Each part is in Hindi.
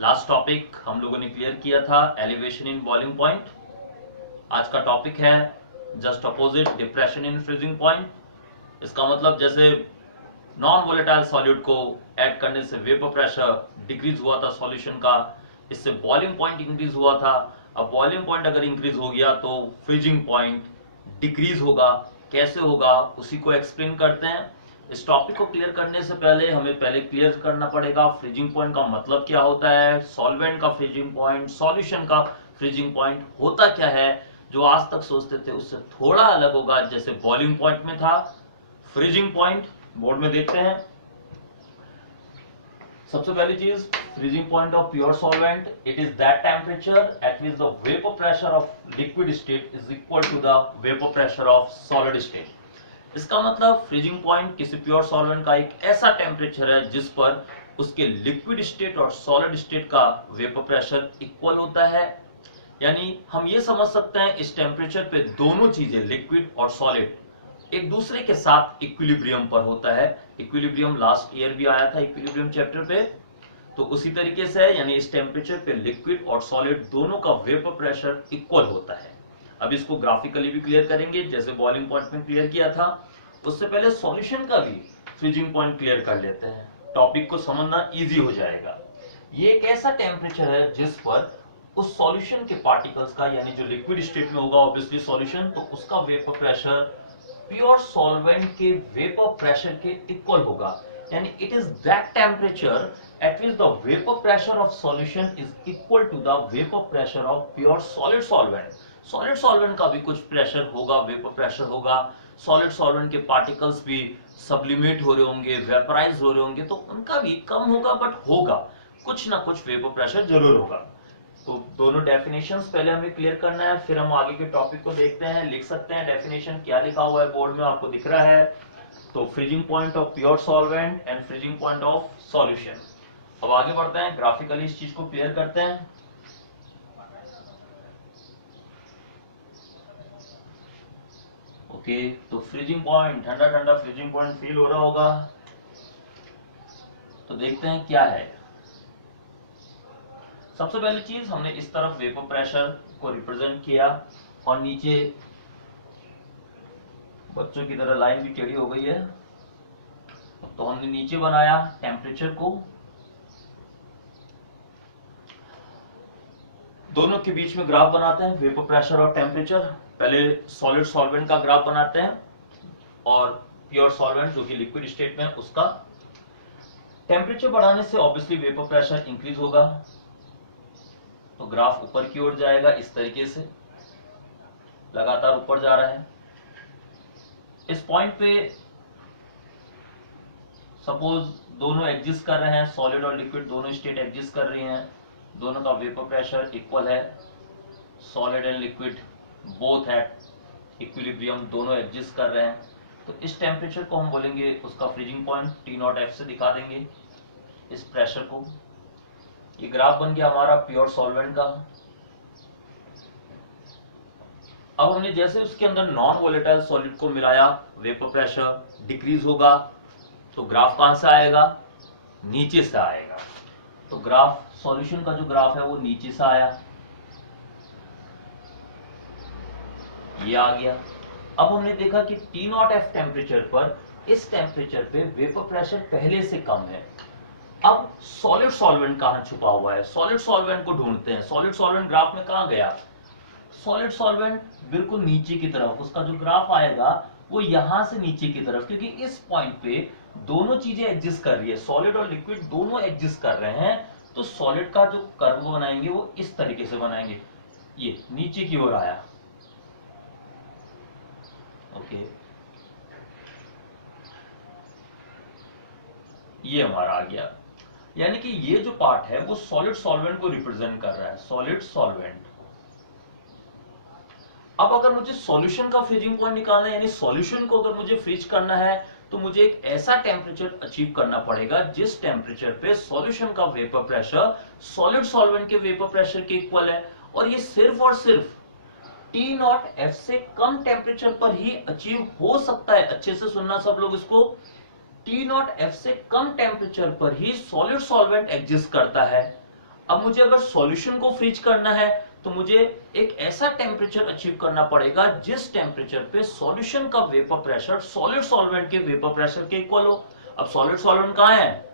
लास्ट टॉपिक हम लोगों ने क्लियर किया था एलिवेशन इन बॉइलिंग पॉइंट। आज का टॉपिक है just opposite depression in freezing point. इसका मतलब जैसे नॉन वोलेटाइल सॉल्यूट को ऐड करने से वेपर प्रेशर डिक्रीज हुआ था सॉल्यूशन का, इससे बॉइलिंग पॉइंट इंक्रीज हुआ था। अब बॉइलिंग पॉइंट अगर इंक्रीज हो गया तो फ्रीजिंग पॉइंट डिक्रीज होगा। कैसे होगा उसी को एक्सप्लेन करते हैं। इस टॉपिक को क्लियर करने से पहले हमें पहले क्लियर करना पड़ेगा फ्रीजिंग पॉइंट का मतलब क्या होता है, सॉल्वेंट का फ्रीजिंग पॉइंट, सॉल्यूशन का फ्रीजिंग पॉइंट होता क्या है। जो आज तक सोचते थे उससे थोड़ा अलग होगा। जैसे बॉइलिंग पॉइंट में था, फ्रीजिंग पॉइंट बोर्ड में देखते हैं। सबसे पहली चीज, freezing point of pure solvent, it is that temperature at which the vapour pressure of liquid state is equal to the vapour pressure of solid state. इसका मतलब फ्रीजिंग पॉइंट किसी प्योर सॉल्वेंट का एक ऐसा टेम्परेचर है जिस पर उसके लिक्विड स्टेट और सॉलिड स्टेट का वेपर प्रेशर इक्वल होता है। यानी हम ये समझ सकते हैं इस टेम्परेचर पे दोनों चीजें लिक्विड और सॉलिड एक दूसरे के साथ इक्विलिब्रियम पर होता है। इक्विलिब्रियम लास्ट ईयर भी आया था इक्विलिब्रियम चैप्टर पे, तो उसी तरीके से है। यानी इस टेम्परेचर पे लिक्विड और सॉलिड दोनों का वेपर प्रेशर इक्वल होता है। अब इसको ग्राफिकली भी क्लियर करेंगे जैसे बॉइलिंग पॉइंट में क्लियर किया था। उससे पहले सॉल्यूशन का भी फ्रीजिंग पॉइंट क्लियर कर लेते हैं, टॉपिक को समझना इजी हो जाएगा। ये एक ऐसा टेम्परेचर है जिस पर उस सॉल्यूशन के पार्टिकल्स का, यानी जो लिक्विड स्टेट में होगा ऑब्वियसली सॉल्यूशन, तो उसका वेपर प्रेशर प्योर सॉल्वेंट के वेपर प्रेशर के इक्वल होगा। यानी it is that temperature at which the vapour pressure of solution is equal to the vapour pressure of pure solid solvent. Solid solvent का भी कुछ प्रेशर होगा, वेपर प्रेशर होगा। सॉलिड सॉल्वेंट के पार्टिकल्स भी सब्लिमेट हो रहे होंगे, वेपराइज हो रहे होंगे, तो उनका भी कम होगा, बट होगा कुछ ना कुछ वेपर प्रेशर जरूर होगा। तो दोनों डेफिनेशंस पहले हमें क्लियर करना है, फिर हम आगे के टॉपिक को देखते हैं। लिख सकते हैं डेफिनेशन, क्या लिखा हुआ है बोर्ड में आपको दिख रहा है। तो freezing point of pure solvent and freezing point of solution. अब आगे बढ़ते हैं, ग्राफिकली इस चीज को क्लियर करते हैं। ओके, तो फ्रीजिंग पॉइंट, ठंडा ठंडा फ्रीजिंग पॉइंट फील हो रहा होगा। तो देखते हैं क्या है। सबसे पहली चीज, हमने इस तरफ वेपर प्रेशर को रिप्रेजेंट किया और नीचे बच्चों की तरह लाइन भी टेढ़ी हो गई है, तो हमने नीचे बनाया टेम्परेचर को। दोनों के बीच में ग्राफ बनाते हैं, वेपर प्रेशर और टेम्परेचर। पहले सॉलिड सॉल्वेंट का ग्राफ बनाते हैं और प्योर सॉल्वेंट जो कि लिक्विड स्टेट में है उसका। टेम्परेचर बढ़ाने से ऑब्वियसली वेपर प्रेशर इंक्रीज होगा, तो ग्राफ ऊपर की ओर जाएगा इस तरीके से, लगातार ऊपर जा रहा है। इस पॉइंट पे सपोज दोनों एग्जिस्ट कर रहे हैं, सॉलिड और लिक्विड दोनों स्टेट एग्जिस्ट कर रही हैं, दोनों का वेपर प्रेशर इक्वल है, solid and liquid both at equilibrium, दोनों एग्जिस्ट कर रहे हैं। तो इस टेम्परेचर को हम बोलेंगे उसका फ्रीजिंग पॉइंट, T0F से दिखा देंगे इस प्रेशर को। ये ग्राफ बन गया हमारा प्योर सॉल्वेंट का। अब हमने जैसे उसके अंदर नॉन वोलेटाइल सॉलिड को मिलाया, वेपर प्रेशर डिक्रीज होगा, तो ग्राफ कहां से आएगा, नीचे से आएगा। तो ग्राफ सॉल्यूशन का जो ग्राफ है वो नीचे से आया, ये आ गया। अब हमने देखा कि T0F टेम्परेचर पर, इस टेम्परेचर पे वेपर प्रेशर पहले से कम है। अब सॉलिड सॉल्वेंट कहां छुपा हुआ है, सॉलिड सॉल्वेंट को ढूंढते हैं। सॉलिड सॉल्वेंट ग्राफ में कहां गया, सॉलिड सॉल्वेंट बिल्कुल नीचे की तरफ, उसका जो ग्राफ आएगा वो यहां से नीचे की तरफ, क्योंकि इस पॉइंट पे दोनों चीजें एग्जिस्ट कर रही है, सॉलिड और लिक्विड दोनों एग्जिस्ट कर रहे हैं। तो सॉलिड का जो कर्व बनाएंगे वो इस तरीके से बनाएंगे, ये नीचे की ओर आया। ओके, ये हमारा आ गया। यानी कि ये जो पार्ट है वो सॉलिड सॉल्वेंट को रिप्रेजेंट कर रहा है, सॉलिड सॉल्वेंट। अब अगर मुझे सॉल्यूशन का फ्रीजिंग पॉइंट निकालना है, यानी सॉल्यूशन को अगर मुझे फ्रीज करना है, तो मुझे एक ऐसा टेम्परेचर अचीव करना पड़ेगा जिस टेम्परेचर पे सॉल्यूशन का वेपर प्रेशर सॉलिड सॉल्वेंट के वेपर प्रेशर के इक्वल है। और ये सिर्फ और सिर्फ T0F से कम टेम्परेचर पर ही अचीव हो सकता है। अच्छे से सुनना सब लोग इसको, T0F से कम टेम्परेचर पर ही सॉलिड सॉल्वेंट एग्जिस्ट करता है। अब मुझे अगर सॉल्यूशन को फ्रीज करना है तो मुझे एक ऐसा टेम्परेचर अचीव करना पड़ेगा जिस टेम्परेचर पे सॉल्यूशन का वेपर प्रेशर सॉलिड सॉल्वेंट के वेपर प्रेशर के इक्वल हो। अब सॉलिड सॉल्वेंट कहाँ है,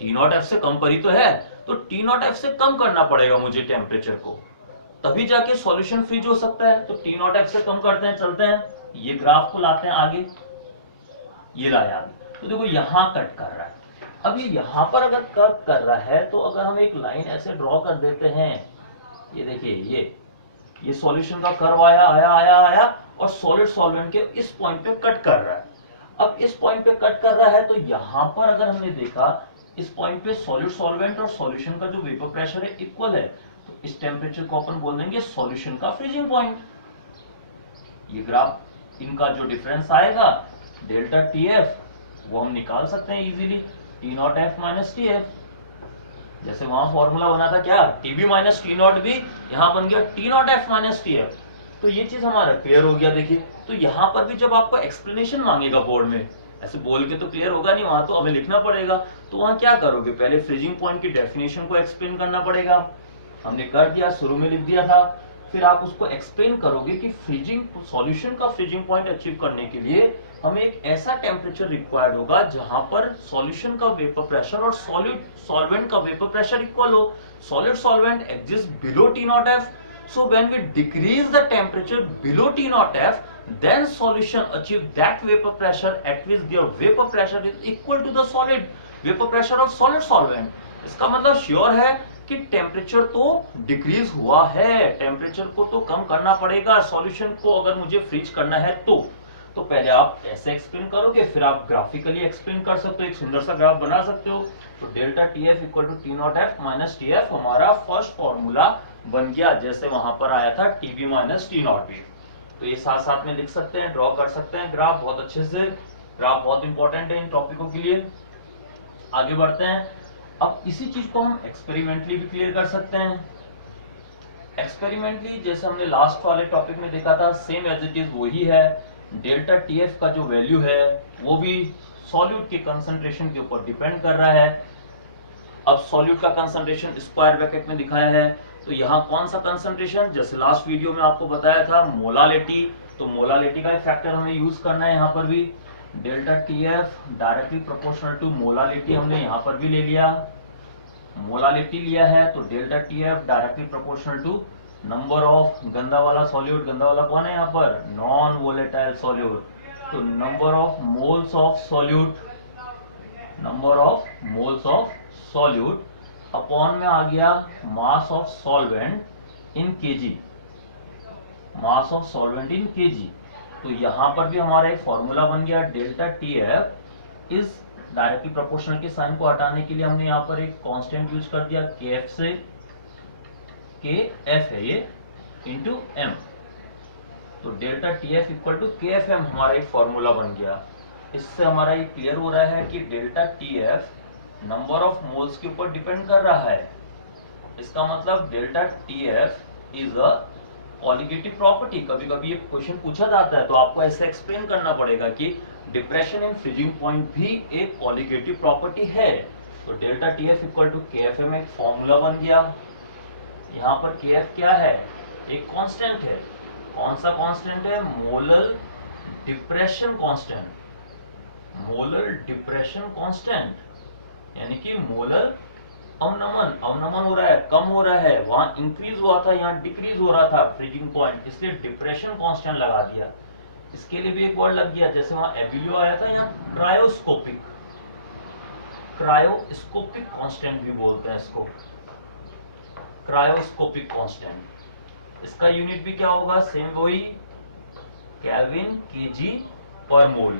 T0F से कम पर ही तो है, तो T0F से कम करना पड़ेगा मुझे टेम्परेचर को, तभी जाके सॉल्यूशन फ्रीज हो सकता है। तो T0F से कम करते हैं, चलते हैं ये ग्राफ को लाते हैं आगे, ये लाया आगे, तो देखो यहां कट कर रहा है। अब ये यहां पर अगर कट कर रहा है तो अगर हम एक लाइन ऐसे ड्रॉ कर देते हैं, ये देखिए ये सॉल्यूशन का कर्व आया आया आया आया और सॉलिड सॉल्वेंट के इस पॉइंट पे कट कर रहा है। अब इस पॉइंट पे कट कर रहा है तो यहां पर अगर हमने देखा इस पॉइंट पे सॉलिड सॉल्वेंट और सॉल्यूशन का जो वेपर प्रेशर है इक्वल है, तो इस टेम्परेचर को अपन बोल देंगे सॉल्यूशन का फ्रीजिंग पॉइंट। ये ग्राफ इनका जो डिफरेंस आएगा डेल्टा TF वो हम निकाल सकते हैं इजीली, T0F माइनस TF। जैसे वहां फॉर्मूला बना था क्या, TB माइनस T0 भी यहां बन गया T0F माइनस TF। तो ये चीज हमारा क्लियर हो गया। देखिए तो यहां पर भी जब आपको एक्सप्लेनेशन मांगेगा बोर्ड में, ऐसे बोल के तो क्लियर होगा नहीं, वहां तो हमें लिखना पड़ेगा। तो वहां क्या करोगे, पहले फ्रीजिंग पॉइंट की डेफिनेशन को एक्सप्लेन करना पड़ेगा, हमने कर दिया, शुरू में लिख दिया था। फिर आप उसको एक्सप्लेन करोगे कि फ्रीजिंग सॉल्यूशन का फ्रीजिंग पॉइंट अचीव करने के लिए हमें एक ऐसा टेम्परेचर रिक्वायर्ड होगा जहां पर सॉल्यूशन का वेपर प्रेशर और सॉलिड सॉल्वेंट का वेपर प्रेशर इक्वल हो। Solid solvent exist below T0F, so when we decrease the temperature below T0F, then solution achieve that vapor pressure at which their vapor pressure is equal to the solid vapor pressure of solid solvent। इसका मतलब श्योर है कि टेम्परेचर तो डिक्रीज हुआ है, टेम्परेचर को तो कम करना पड़ेगा सॉल्यूशन को अगर मुझे फ्रीज करना है तो पहले आप ऐसे एक्सप्लेन करोगे, फिर आप ग्राफिकली एक्सप्लेन कर सकते हो, एक सुंदर सा ग्राफ बना सकते हो। तो delta TF equal to T0F minus TF हमारा फर्स्ट फॉर्मूला बन गया, जैसे वहां पर आया था TB माइनस T0 भी। तो ये साथ साथ में लिख सकते हैं, ड्रॉ कर सकते हैं ग्राफ बहुत अच्छे से। ग्राफ बहुत इंपॉर्टेंट है इन टॉपिकों के लिए। आगे बढ़ते हैं। अब इसी चीज को हम एक्सपेरिमेंटली भी क्लियर कर सकते हैं। एक्सपेरिमेंटली जैसे हमने लास्ट वाले टॉपिक में देखा था, सेम एज इट इज वही है। डेल्टा TF का जो वैल्यू है वो भी सॉल्यूट के कंसंट्रेशन के ऊपर डिपेंड कर रहा है। अब सॉल्यूट का कंसंट्रेशन स्क्वायर ब्रैकेट में दिखाया है, तो यहाँ कौन सा कंसंट्रेशन, जैसे लास्ट वीडियो में आपको बताया था मोलालिटी, तो मोलालिटी का फैक्टर हमें यूज करना है यहाँ पर भी। Delta TF directly proportional to molality हमने यहाँ पर भी ले लिया, मोलालिटी लिया है, तो delta TF directly proportional to number of, गंदा वाला सॉल्यूट, गंदा वाला कौन है यहाँ पर, नॉन वोलेटाइल सॉल्यूट, तो number of moles of solute, number of moles of solute upon में आ गया mass of solvent in KG, mass of solvent in KG. तो यहां पर भी हमारा एक फॉर्मूला बन गया, delta TF is directly proportional के साइन को हटाने के लिए हमने यहाँ पर एक कांस्टेंट यूज कर दिया, KF से, KF है ये, इंटू M। तो delta TF equal to KFM हमारा एक फॉर्मूला बन गया। इससे हमारा ये क्लियर हो रहा है कि delta TF number of moles के ऊपर डिपेंड कर रहा है। इसका मतलब delta TF is a colligative property. कभी कभी ये क्वेश्चन पूछा जाता है तो आपको ऐसे एक्सप्लेन करना पड़ेगा कि डिप्रेशन इन फ्रीजिंग पॉइंट भी एक कॉलिगेटिव प्रॉपर्टी है। तो delta TF equal to KFM एक फॉर्मूला बन गया। यहाँ पर KF क्या है, एक कांस्टेंट है। कौन सा कांस्टेंट है, molar depression constant, molar depression constant, यानी कि मोलर अवनमन, अवनमन हो रहा है, कम हो रहा है, वहां इंक्रीज हुआ था यहाँ डिक्रीज हो रहा था फ्रीजिंग पॉइंट, इसलिए डिप्रेशन कांस्टेंट लगा दिया। इसके लिए भी एक वर्ड लग गया, जैसे वहां एबिलियो आया था, यहाँ क्रायोस्कोपिक, क्रायोस्कोपिक कांस्टेंट भी बोलते हैं इसको, क्रायोस्कोपिक कांस्टेंट। इसका यूनिट भी क्या होगा, सेम वही, केल्विन केजी पर मोल,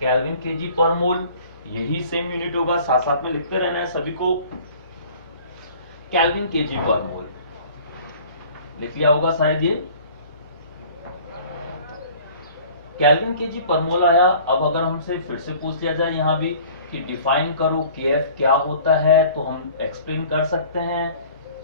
केल्विन केजी पर मोल, यही सेम यूनिट होगा। साथ साथ में लिखते रहना है सभी को, केल्विन केजी पर मोल लिख लिया होगा शायद ये, केल्विन केजी पर मोल आया। अब अगर हमसे फिर से पूछ लिया जाए यहाँ भी कि डिफाइन करो KF क्या होता है, तो हम एक्सप्लेन कर सकते हैं,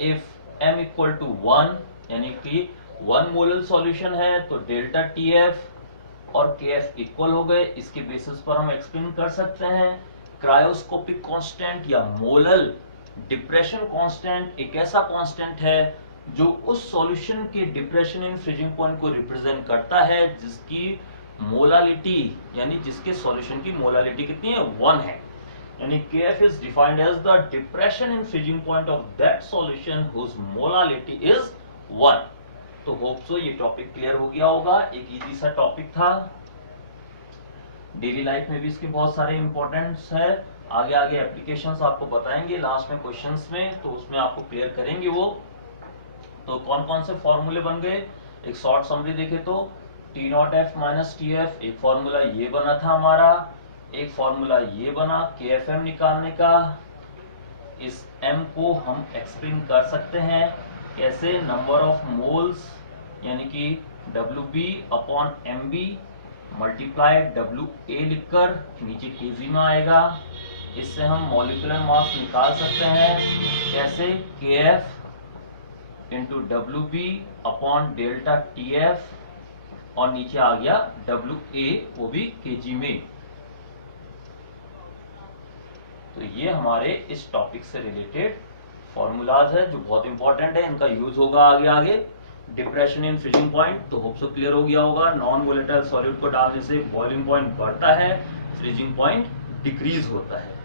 इफ M इक्वल टू 1 यानी कि 1 मोलर सॉल्यूशन है तो डेल्टा TF और KF इक्वल हो गए। इसके बेसिस पर हम एक्सप्लेन कर सकते हैं क्रायोस्कोपिक कांस्टेंट या मोलर डिप्रेशन कांस्टेंट एक ऐसा कांस्टेंट है जो उस सॉल्यूशन के डिप्रेशन इन फ्रीजिंग पॉइंट को रिप्रेजेंट करता है जिसकी मोलालिटी यानी जिसके सॉल्यूशन की मोलालिटी कितनी है 1 है। यानी KF is defined as the depression in freezing point of that solution whose molality is 1। तो होप सो ये टॉपिक क्लियर हो गया होगा। एक इजी सा टॉपिक था, डेली लाइफ में भी इसके बहुत सारे इंपॉर्टेंट्स है। आगे आगे एप्लीकेशंस आपको बताएंगे लास्ट में क्वेश्चंस में, तो उसमें आपको क्लियर करेंगे वो। तो कौन कौन से फॉर्मूले बन गए, एक शॉर्ट समरी देखे तो T0F माइनस TF, एक फॉर्मूला ये बना था हमारा, एक फॉर्मूला ये बना KFM निकालने का। इस M को हम एक्सप्लेन कर सकते हैं कैसे, नंबर ऑफ मोल्स यानी कि WB upon MB multiplied WA लिखकर नीचे kg में आएगा। इससे हम मॉलिक्यूलर मास निकाल सकते हैं कैसे, KF into WB upon delta TF और नीचे आ गया WA वो भी kg में। तो ये हमारे इस टॉपिक से रिलेटेड फॉर्मूलाज है जो बहुत इंपॉर्टेंट है, इनका यूज होगा आगे आगे। डिप्रेशन इन फ्रीजिंग पॉइंट तो होप सो क्लियर हो गया होगा। नॉन वोलेटाइल सॉलिड को डालने से बॉइलिंग पॉइंट बढ़ता है, फ्रीजिंग पॉइंट डिक्रीज होता है।